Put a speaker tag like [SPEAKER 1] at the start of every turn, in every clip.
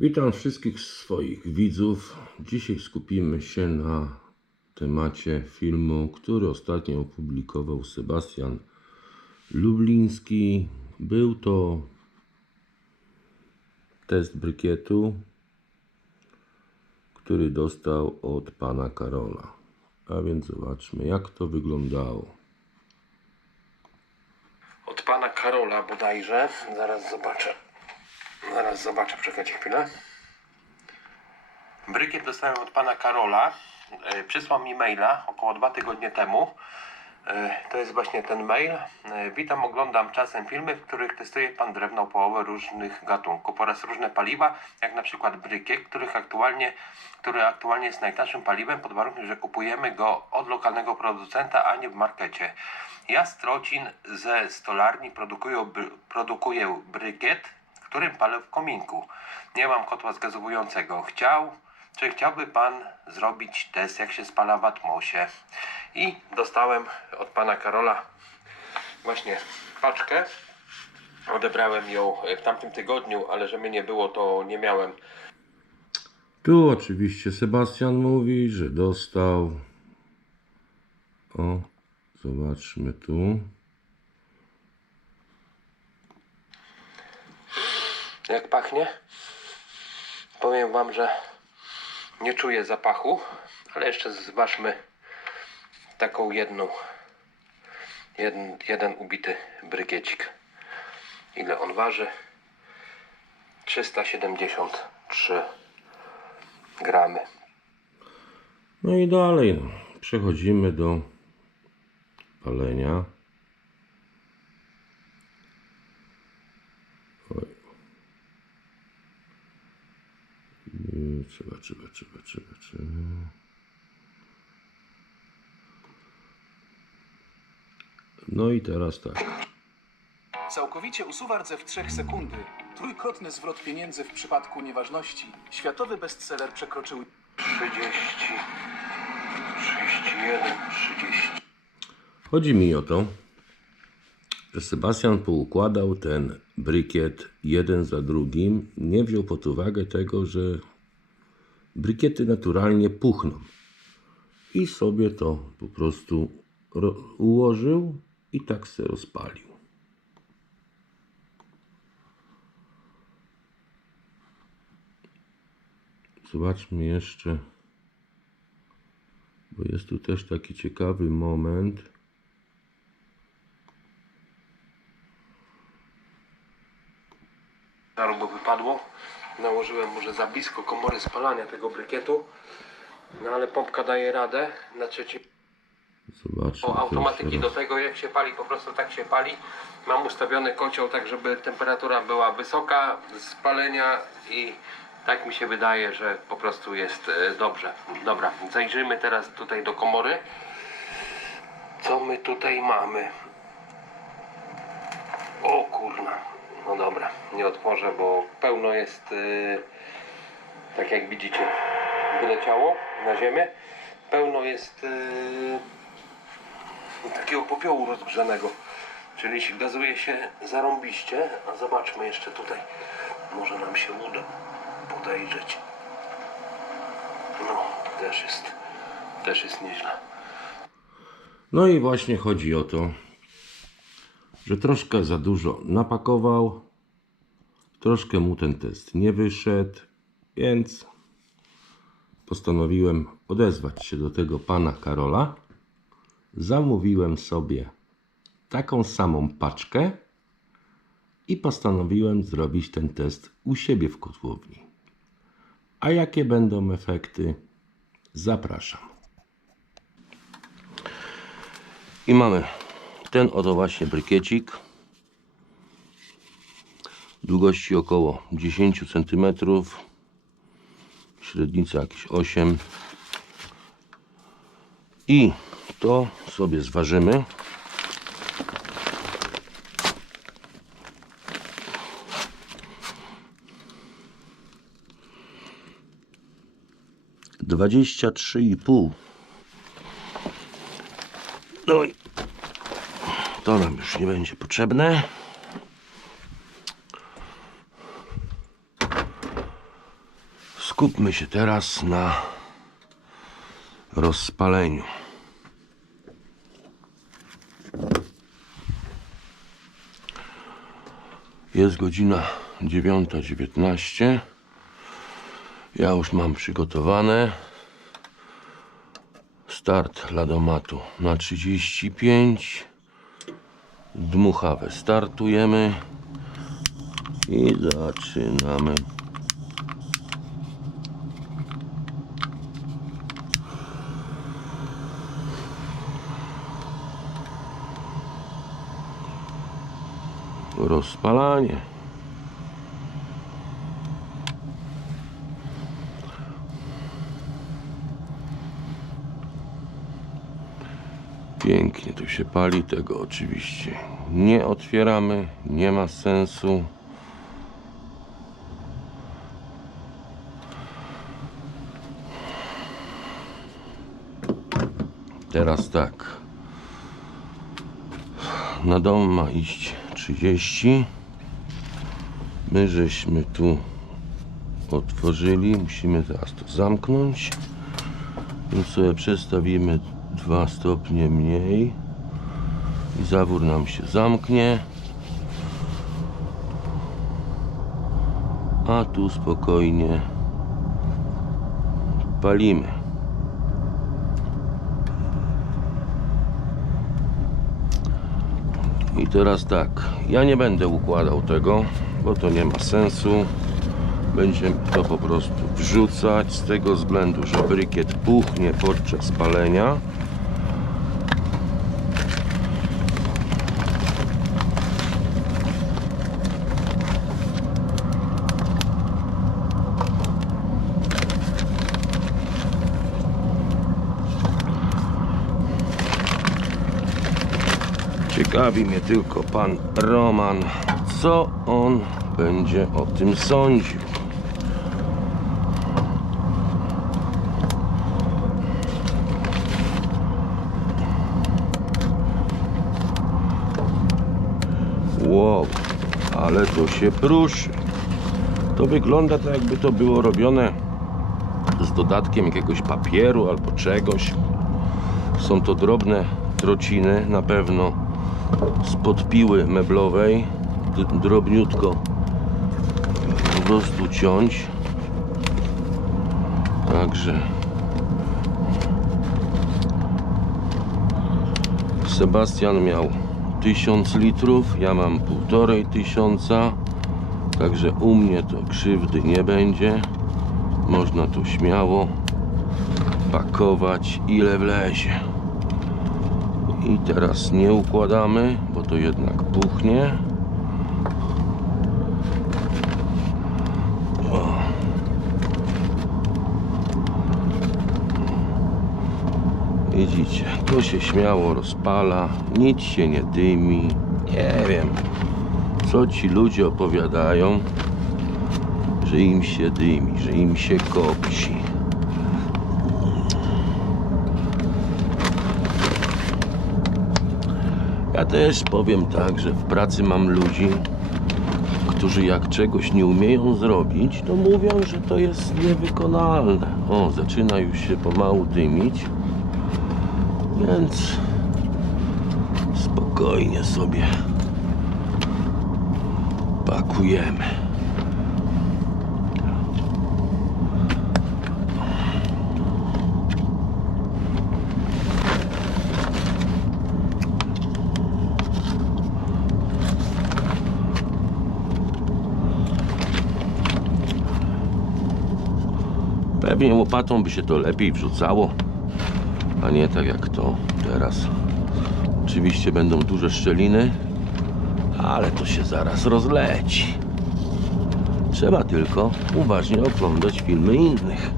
[SPEAKER 1] Witam wszystkich swoich widzów. Dzisiaj skupimy się na temacie filmu, który ostatnio opublikował Sebastian Lubliński. Był to test brykietu, który dostał od pana Karola. A więc zobaczmy, jak to wyglądało.
[SPEAKER 2] Od pana Karola bodajże. Zaraz zobaczę. Zaraz zobaczę, czekajcie chwilę. Brykiet dostałem od pana Karola. E, Przysłał mi maila około dwa tygodnie temu. E, To jest właśnie ten mail. E, Witam, oglądam czasem filmy, w których testuje pan drewno połowę różnych gatunków oraz różne paliwa, jak na przykład brykiet, których aktualnie, który aktualnie jest najtańszym paliwem pod warunkiem, że kupujemy go od lokalnego producenta, a nie w markecie. Ja z Trocin ze stolarni produkuję, produkuję brykiet, którym palę w kominku. Nie mam kotła zgazowującego. Chciał, czy chciałby pan zrobić test, jak się spala w atmosie? I dostałem od pana Karola właśnie paczkę. Odebrałem ją w tamtym tygodniu, ale że mnie nie było, to nie miałem
[SPEAKER 1] Tu oczywiście Sebastian mówi, że dostał. O, zobaczmy tu.
[SPEAKER 2] Jak pachnie? Powiem wam, że nie czuję zapachu, ale jeszcze zważmy taką jedną, jeden, jeden ubity brykiecik. Ile on waży? 373 gramy.
[SPEAKER 1] No i dalej przechodzimy do palenia. Trzeba, trzeba, trzeba, trzeba, trzeba. No i teraz tak.
[SPEAKER 3] Całkowicie usuwa rdze w 3 sekundy. Trójkrotny zwrot pieniędzy w przypadku nieważności. Światowy bestseller przekroczył
[SPEAKER 2] 30, 31, 30.
[SPEAKER 1] Chodzi mi o to, że Sebastian poukładał ten brykiet jeden za drugim. Nie wziął pod uwagę tego, że brykiety naturalnie puchną. I sobie to po prostu ro- ułożył i tak se rozpalił. Zobaczmy jeszcze, bo jest tu też taki ciekawy moment.
[SPEAKER 2] Albo wypadło. Nałożyłem może za blisko komory spalania tego brykietu. No ale pompka daje radę. Na trzecim
[SPEAKER 1] Zobaczmy.
[SPEAKER 2] o, automatyki do tego jak się pali, po prostu tak się pali. Mam ustawiony kocioł tak, żeby temperatura była wysoka z palenia i tak mi się wydaje, że po prostu jest e, dobrze. Dobra, zajrzyjmy teraz tutaj do komory. Co my tutaj mamy? O kurna. No dobra, nie otworzę, bo pełno jest, yy, tak jak widzicie, wyleciało na ziemię. Pełno jest yy, takiego popiołu rozgrzanego. Czyli się gazuje się zarąbiście. A zobaczmy jeszcze tutaj. Może nam się uda podejrzeć. No, też jest, też jest nieźle.
[SPEAKER 1] No i właśnie chodzi o to, że troszkę za dużo napakował, troszkę mu ten test nie wyszedł, więc postanowiłem odezwać się do tego pana Karola. Zamówiłem sobie taką samą paczkę i postanowiłem zrobić ten test u siebie w kotłowni. A jakie będą efekty? Zapraszam. I mamy ten oto właśnie brykiecik. Długości około 10 cm średnica jakieś 8 i to sobie zważymy. Dwadzieścia trzy i pół. No to nam już nie będzie potrzebne. Skupmy się teraz na rozpaleniu. Jest godzina 9.19. Ja już mam przygotowane. Start ladomatu na 35. Dmuchawę startujemy i zaczynamy. Rozpalanie. Pięknie tu się pali, tego oczywiście nie otwieramy, nie ma sensu. Teraz tak. Na dom ma iść 30. My żeśmy tu otworzyli, musimy teraz to zamknąć. Więc sobie przestawimy 2 stopnie mniej i zawór nam się zamknie. A tu spokojnie palimy. I teraz tak, ja nie będę układał tego, bo to nie ma sensu. Będziemy to po prostu wrzucać z tego względu, że brykiet puchnie podczas palenia. Ciekawi mnie tylko pan Roman, co on będzie o tym sądził. Wow, ale to się pruszy. To wygląda tak, jakby to było robione z dodatkiem jakiegoś papieru albo czegoś. Są to drobne trociny, na pewno z podpiły meblowej. Drobniutko po prostu ciąć. Także Sebastian miał 1000 litrów, ja mam półtorej tysiąca. Także u mnie to krzywdy nie będzie. Można tu śmiało pakować ile wlezie. I teraz nie układamy, bo to jednak puchnie. Widzicie, to się śmiało rozpala, nic się nie dymi. Nie wiem, co ci ludzie opowiadają, że im się dymi, że im się kopci. Ja też powiem tak, że w pracy mam ludzi, którzy jak czegoś nie umieją zrobić, to mówią, że to jest niewykonalne. O, zaczyna już się pomału dymić, więc spokojnie sobie pakujemy. Pewnie łopatą by się to lepiej wrzucało, a nie tak jak to teraz. Oczywiście będą duże szczeliny, ale to się zaraz rozleci. Trzeba tylko uważnie oglądać filmy innych.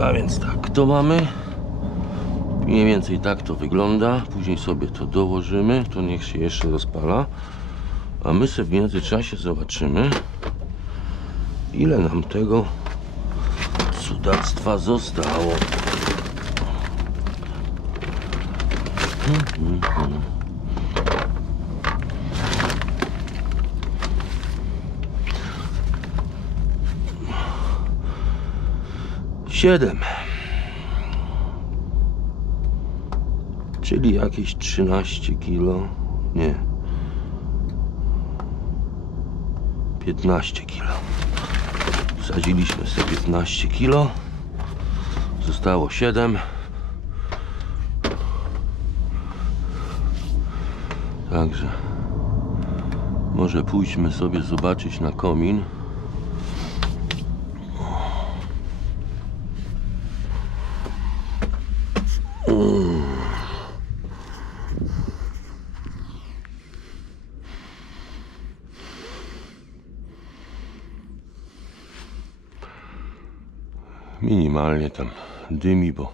[SPEAKER 1] A więc tak, to mamy. Mniej więcej tak to wygląda. Później sobie to dołożymy. To niech się jeszcze rozpala. A my sobie w międzyczasie zobaczymy, ile nam tego zostało. 7. Czyli jakieś 13 kilo. Nie. 15 kilo. Wsadziliśmy sobie 15 kilo. Zostało 7. Także może pójdźmy sobie zobaczyć na komin. Minimalnie tam dymi, bo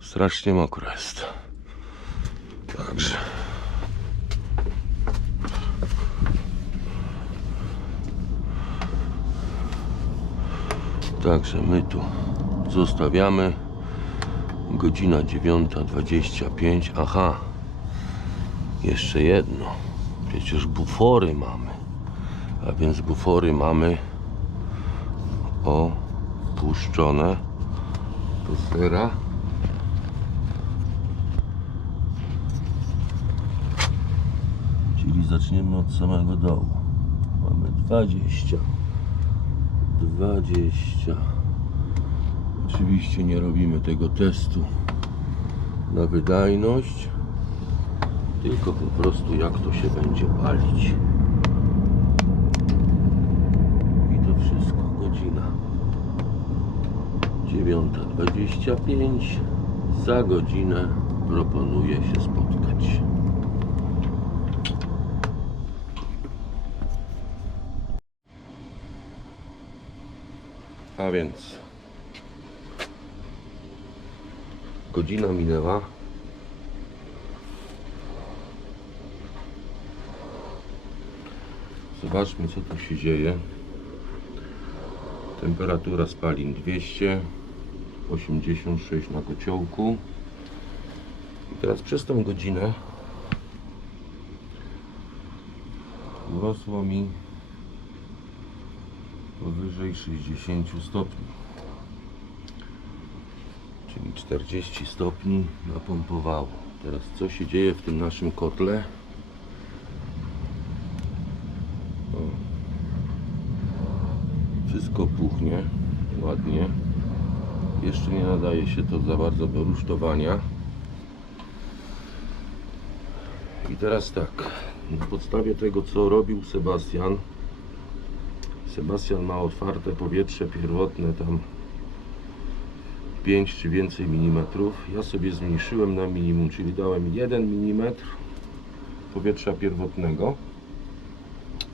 [SPEAKER 1] strasznie mokro jest. Także. Także my tu zostawiamy. Godzina 9.25. Aha, jeszcze jedno. Przecież bufory mamy. A więc bufory mamy opuszczone do zera. Czyli zaczniemy od samego dołu. Mamy 20. 20. Oczywiście nie robimy tego testu na wydajność, tylko po prostu jak to się będzie palić. I to wszystko godzina 9.25. Za godzinę proponuję się spotkać. A więc godzina minęła. Zobaczmy co tu się dzieje. Temperatura spalin 200, 86 na kociołku. I teraz przez tą godzinę urosło mi powyżej 60 stopni. Czyli 40 stopni napompowało. Teraz co się dzieje w tym naszym kotle? O. Wszystko puchnie ładnie. Jeszcze nie nadaje się to za bardzo do rusztowania. I teraz tak, na podstawie tego co robił Sebastian, Sebastian ma otwarte powietrze pierwotne tam 5 czy więcej milimetrów. Ja sobie zmniejszyłem na minimum, czyli dałem 1 mm powietrza pierwotnego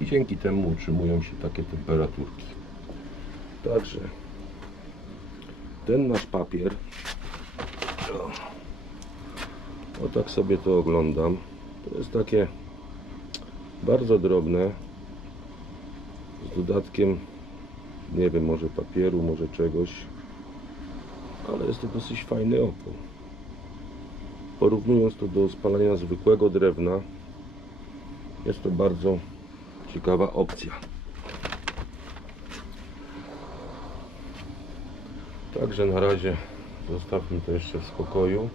[SPEAKER 1] i dzięki temu utrzymują się takie temperaturki. Także ten nasz papier. O, tak sobie to oglądam. To jest takie bardzo drobne. Z dodatkiem nie wiem, może papieru, może czegoś. Ale jest to dosyć fajny opór. Porównując to do spalania zwykłego drewna jest to bardzo ciekawa opcja także na razie zostawmy to jeszcze w spokoju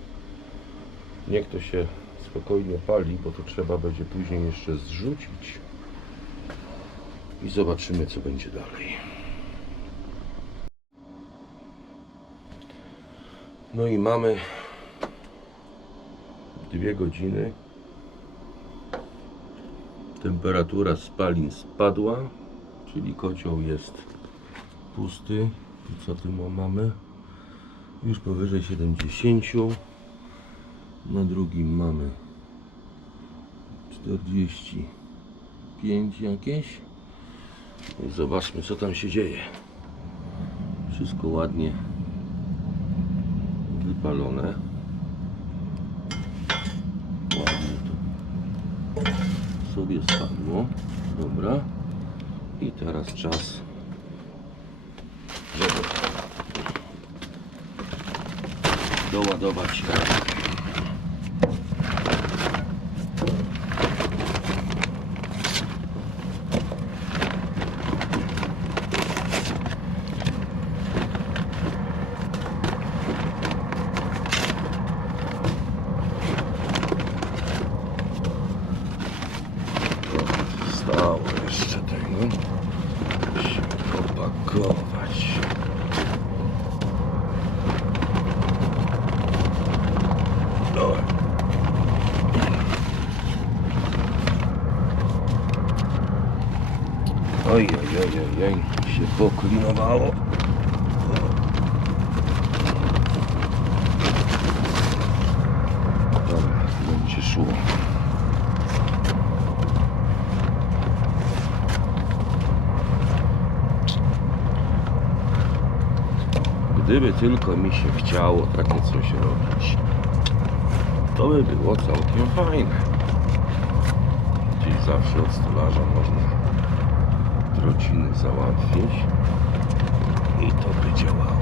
[SPEAKER 1] niech to się spokojnie pali bo to trzeba będzie później jeszcze zrzucić i zobaczymy co będzie dalej. No i mamy dwie godziny. Temperatura spalin spadła, czyli kocioł jest pusty. Co tu ma- mamy? Już powyżej 70. Na drugim mamy 45 jakieś. I zobaczmy co tam się dzieje. Wszystko ładnie wypalone. Ładnie to sobie spadło. Dobra. I teraz czas, żeby doładować się poklinowało. Dobra, będzie szło. Gdyby tylko mi się chciało takie coś robić, to by było całkiem fajne. Gdzieś zawsze od stolarza można trociny załatwić i to by działało.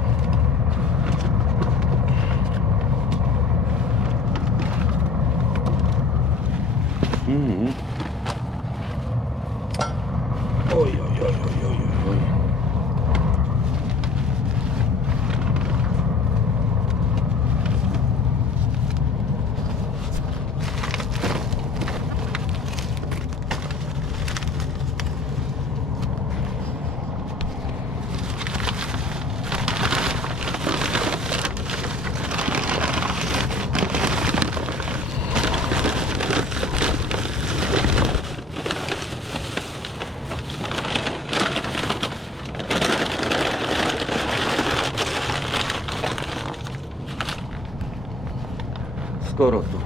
[SPEAKER 1] Skoro to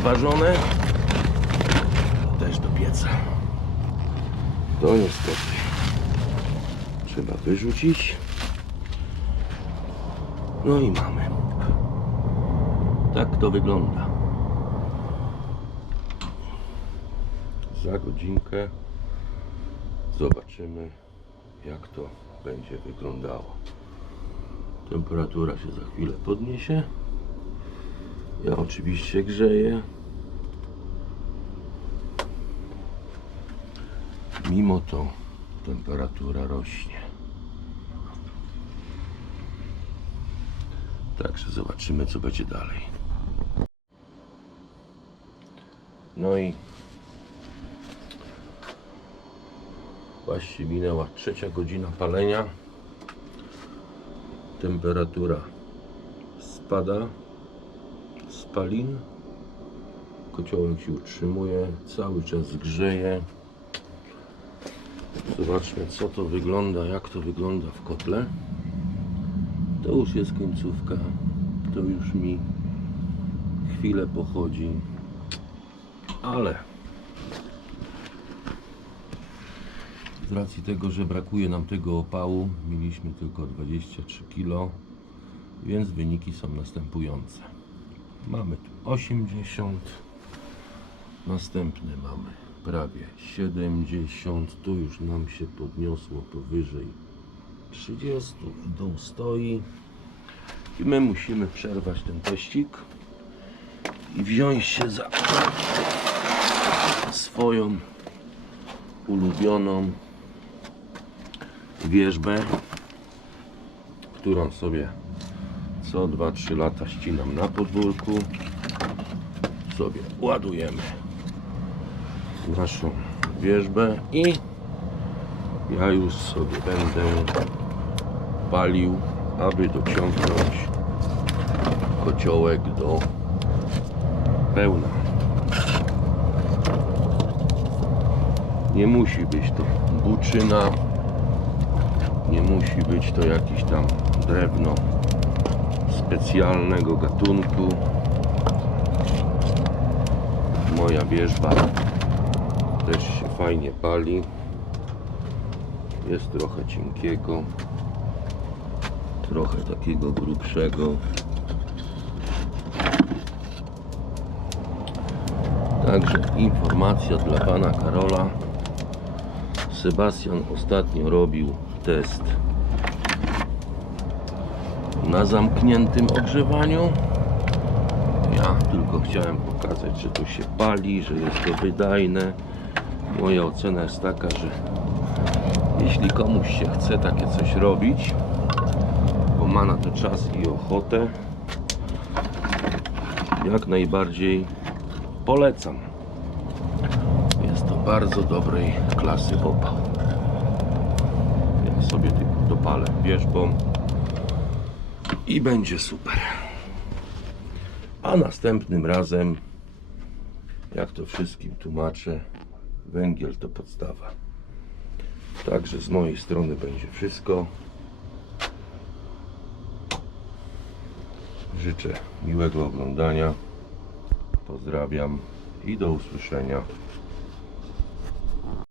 [SPEAKER 1] zważone, też do pieca. To niestety trzeba wyrzucić. No i mamy. Tak to wygląda. Za godzinkę zobaczymy, jak to będzie wyglądało. Temperatura się za chwilę podniesie. Ja oczywiście grzeję. Mimo to temperatura rośnie. Także zobaczymy, co będzie dalej. No i właśnie minęła trzecia godzina palenia. Temperatura spada spalin. Kociołek się utrzymuje, cały czas grzeje. Zobaczmy co to wygląda, jak to wygląda w kotle. To już jest końcówka. To już mi chwilę pochodzi. Ale z racji tego, że brakuje nam tego opału, mieliśmy tylko 23 kg, więc wyniki są następujące. Mamy tu 80, następny mamy prawie 70, tu już nam się podniosło powyżej 30, w dół stoi. I my musimy przerwać ten teścik i wziąć się za swoją ulubioną wierzbę, którą sobie co 2-3 lata ścinam na podwórku. Sobie ładujemy naszą wierzbę i ja już sobie będę palił, aby dociągnąć kociołek do pełna. Nie musi być to buczyna, nie musi być to jakieś tam drewno specjalnego gatunku. Moja wierzba też się fajnie pali. Jest trochę cienkiego, trochę takiego grubszego. Także informacja dla pana Karola. Sebastian ostatnio robił test na zamkniętym ogrzewaniu. Ja tylko chciałem pokazać, że to się pali, że jest to wydajne. Moja ocena jest taka, że jeśli komuś się chce takie coś robić, bo ma na to czas i ochotę, jak najbardziej polecam. Jest to bardzo dobrej klasy opał. Ja sobie tylko dopalę wierzbą i będzie super. A następnym razem, jak to wszystkim tłumaczę, węgiel to podstawa. Także z mojej strony będzie wszystko. Życzę miłego oglądania. Pozdrawiam i do usłyszenia